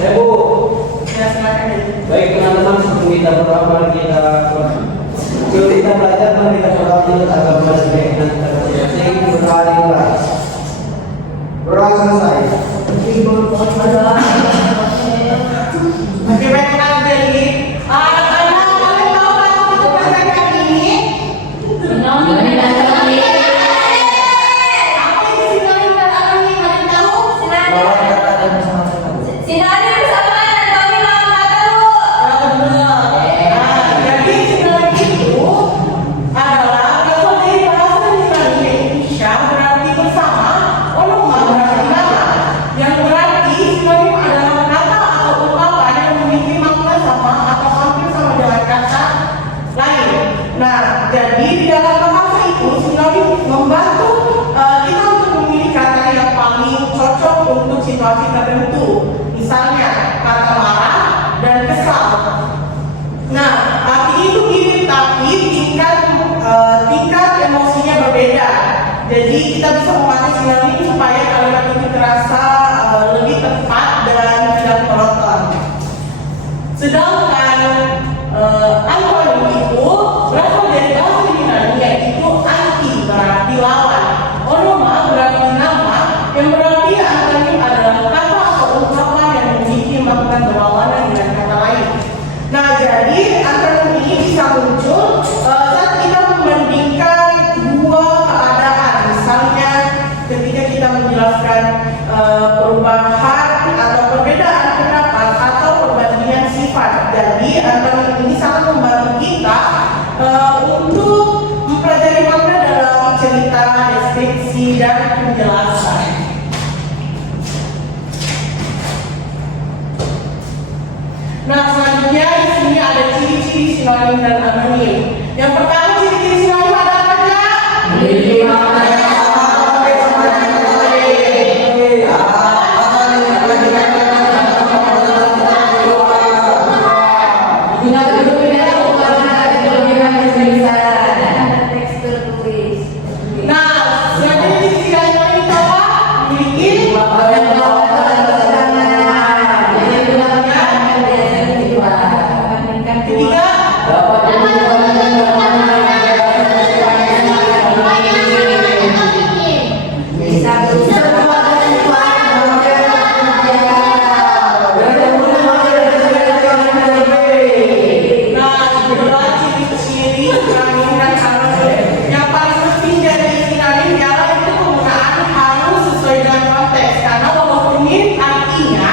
Ya Bu. Ya silakan. Baik teman-teman, sebelum kita belajar mari kita berlatih agama sebaik dan masing-masing berlari. Berdoa selesai. Oke, baik teman-teman, jadi anak-anak kalian tahu apa itu pelajaran kali ini? Apa itu sinonim dan anonim? Kalian tahu? Sinonim bersamaan dan anonim lawan kata Bu. Jadi sinonim itu adalah kalau dari bahasa Indonesia berarti bersama, onoma berarti nama, yang berarti sinonim adalah kata atau ungkapan yang memiliki makna sama atau hampir sama dengan kata lain. Nah, jadi di dalam bahasa itu sinonim membantu kita untuk memilih kata yang paling cocok untuk situasi tertentu. Misalnya kata marah dan kesal. Nah, arti itu mirip tapi tingkat emosinya berbeda. Jadi kita bisa memakai sinonim supaya kalimat itu terasa lebih tepat dan tidak monoton. Sedangkan antonim itu berasal dari bahasa Yunani, yaitu anti berarti lawan, onoma berarti nama, yang berarti antonim adalah kata atau ungkapan yang memiliki makna berlawanan dengan kata lain. Nah, jadi antonim ini bisa muncul saat kita membandingkan dua keadaan. Misalnya ketika kita menjelaskan perubahan atau perbedaan pendapat atau perbandingan sifat. Jadi antonim ini sangat membantu kita untuk mempelajari makna dalam cerita, deskripsi, dan penjelasan. Nah, selanjutnya di sini ada ciri-ciri sinonim dan anonim. Yang pertama, ciri-ciri sinonim ada apa aja? Memiliki makna yang digunakan berbeda ungkapan kelebihan tulisan dan tekstur tulis. Nah, selanjutnya ciri-ciri sinonim itu apa? Memiliki Makna yang yang digunakan biasa kedua. ketiga, bisa nah, itulah ciri-ciri sinonim dan anonim. Yang paling penting dari sinonim ialah itu penggunaan harus sesuai dengan konteks. Karena walaupun ini artinya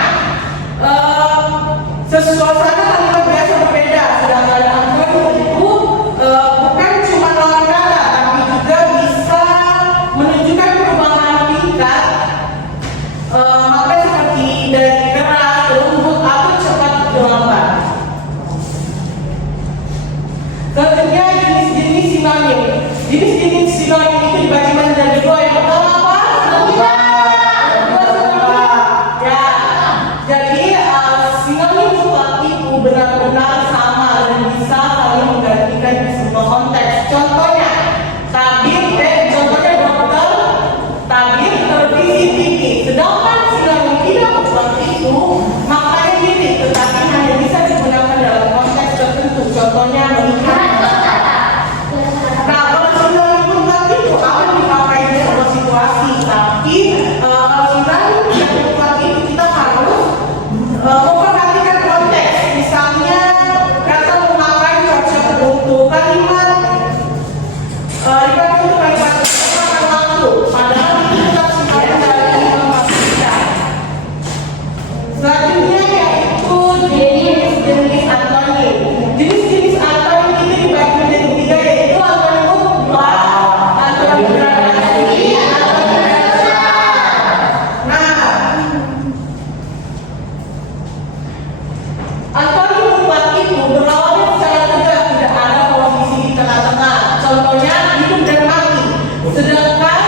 suasana kalimat biasa berbeda, sedangkan anonim itu bukan cuma lawan kata, tapi juga bisa menunjukkan perubahan tingkat maka seperti dari keras, lembut, atau cepat ke lambat. Selanjutnya jenis-jenis sinonim. Jenis-jenis sinonim itu dibagi menjadi dua. Yang pertama apa? Ya. Jadi sinonim mutlak itu benar-benar sama dan bisa saling menggantikan di sebuah konteks. Contohnya, contohnya dokter, tabib, televisi, TV. Sedangkan sinonim tidak mutlak itu maknanya mirip, tetapi hanya bisa digunakan dalam konteks tertentu. Contohnya menikah. Nah, kalau sinonim mutlak itu akan dipakai di sebuah situasi, tapi kalau sinonim yang mutlak itu kita harus memperhatikan konteks. Misalnya kata memakai cocok untuk kalimat dipakai untuk kalimat makan waktu, padahal itu tetap sinonim dari memastikan. Selanjutnya yaitu jenis-jenis antonim. Jenis-jenis antonim itu dibagi menjadi tiga, yaitu antonim mutlak, antonim gradasi, antonim relasional. Nah, antonim mutlak itu berlawanan secara tegas, tidak ada posisi di tengah-tengah. Contohnya hidup dan mati. Sedangkan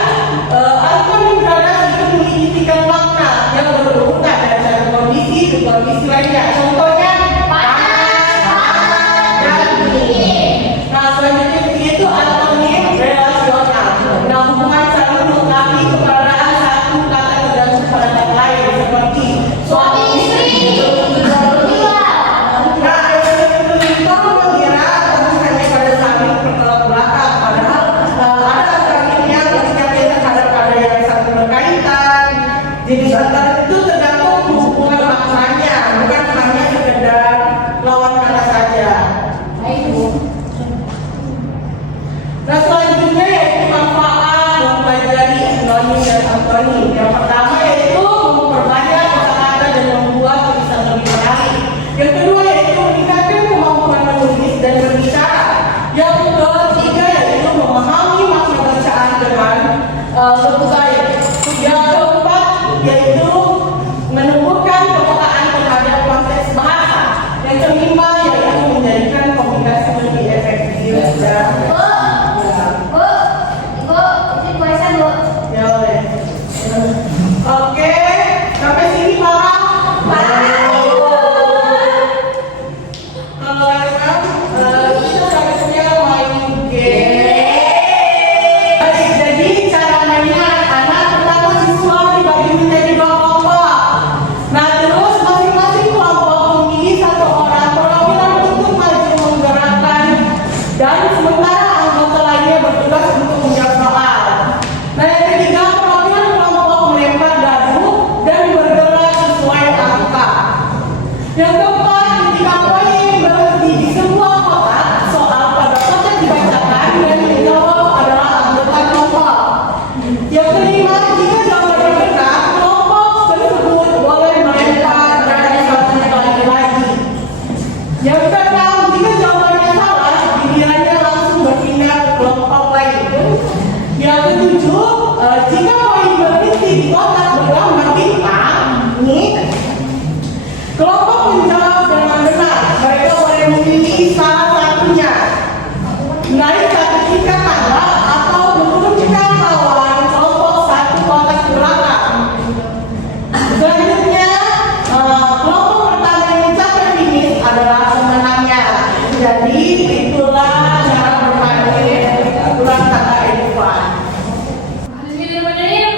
antonim gradasi itu memiliki tingkat makna yang berurutan dari satu kondisi ke kondisi lainnya. Contohnya panas, dan dingin. Nah, selanjutnya itu antonim relasional. Nah, hubungan saling melengkapi keberadaan satu kata tergantung pada yang lain, seperti suami istri. Tony dan Anthony. Yang pertama yaitu memperbanyak kosakata dan membuat tulisan lebih menarik. Yang kedua yaitu meningkatkan kemampuan menulis dan berbicara. Yang ketiga yaitu memahami makna bacaan dengan lebih baik. Yang keempat yaitu menumbuhkan kepekaan terhadap konteks bahasa. Yang kelima yaitu menjadikan komunikasi lebih efektif dan ya boleh. Oke, sampai sini para kita seharusnya main game. Jadi cara mainnya anak pertama siswa dibagi menjadi 2 kelompok. Nah terus masing-masing kelompok memilih 1 orang perwakilan untuk maju menggerakkan dan sementara anggota lainnya bertugas untuk menjawab soal. Nah yang ketiga perwakilan kelompok melempar dadu dan bergerak sesuai angka. Yang keempat ketika poin berhenti di sebuah kotak, soal pada kotak dibacakan dan dijawab adalah anggota kelompok. Yang kelima jika jawabannya benar, kelompok tersebut boleh melempar dan dibacakan lagi. Yang keenam jika jawabannya salah, gilirannya langsung berpindah ke kelompok lain. Yang ketujuh, jika poin berhenti di kotak bergambar bintang, nih, kelompok menjawab dengan benar. Mereka boleh memilih salah satunya, naik 1 tingkat tangga atau menurunkan lawan kelompok 1 kotak ke belakang. Selanjutnya, kelompok pertama yang mencapai finish adalah pemenangnya. Jadi itulah cara bermain aturan tangga Edufan. Bismillahirrahmanirrahim.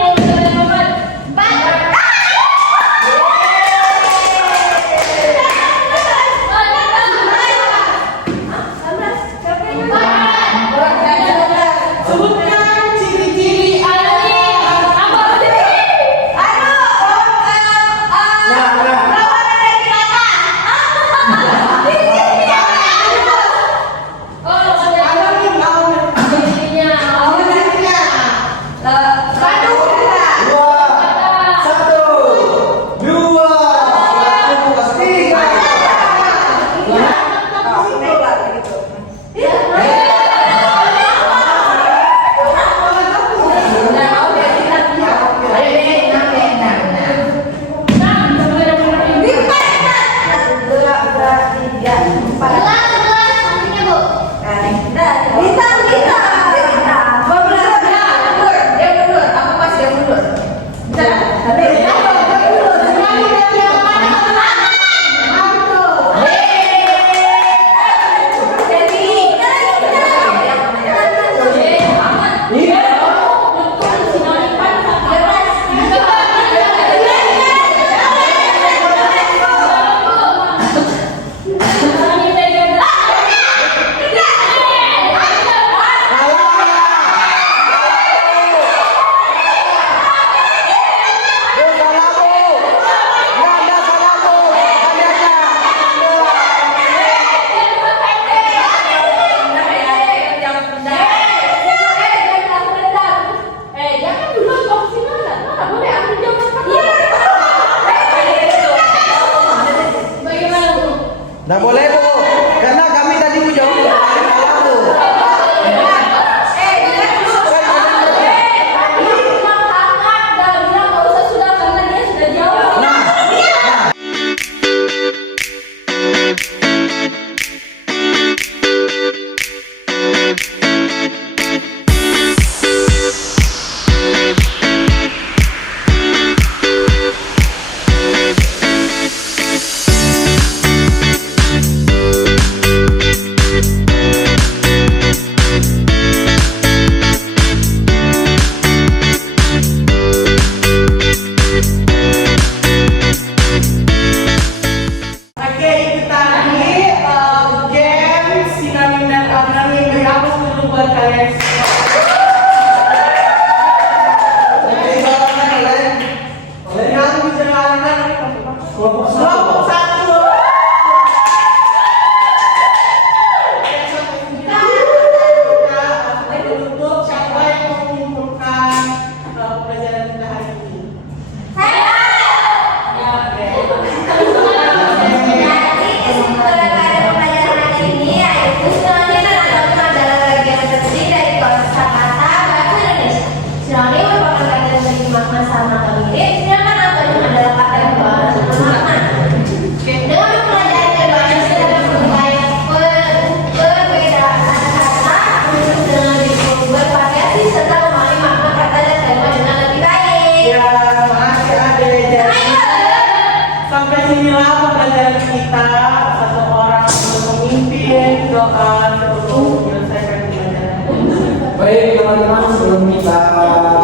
Baik teman-teman, sebelum kita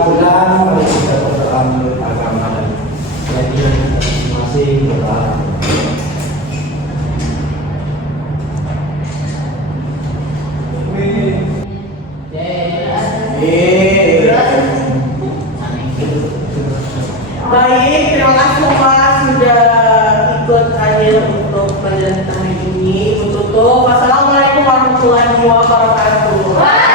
pulang, mari kita berdoa menurut agama dan keyakinan kita masing-masing. Berdoa. Baik, terima kasih Pak sudah ikut hadir untuk pelajaran hari ini. Untuk Assalamualaikum warahmatullahi wabarakatuh.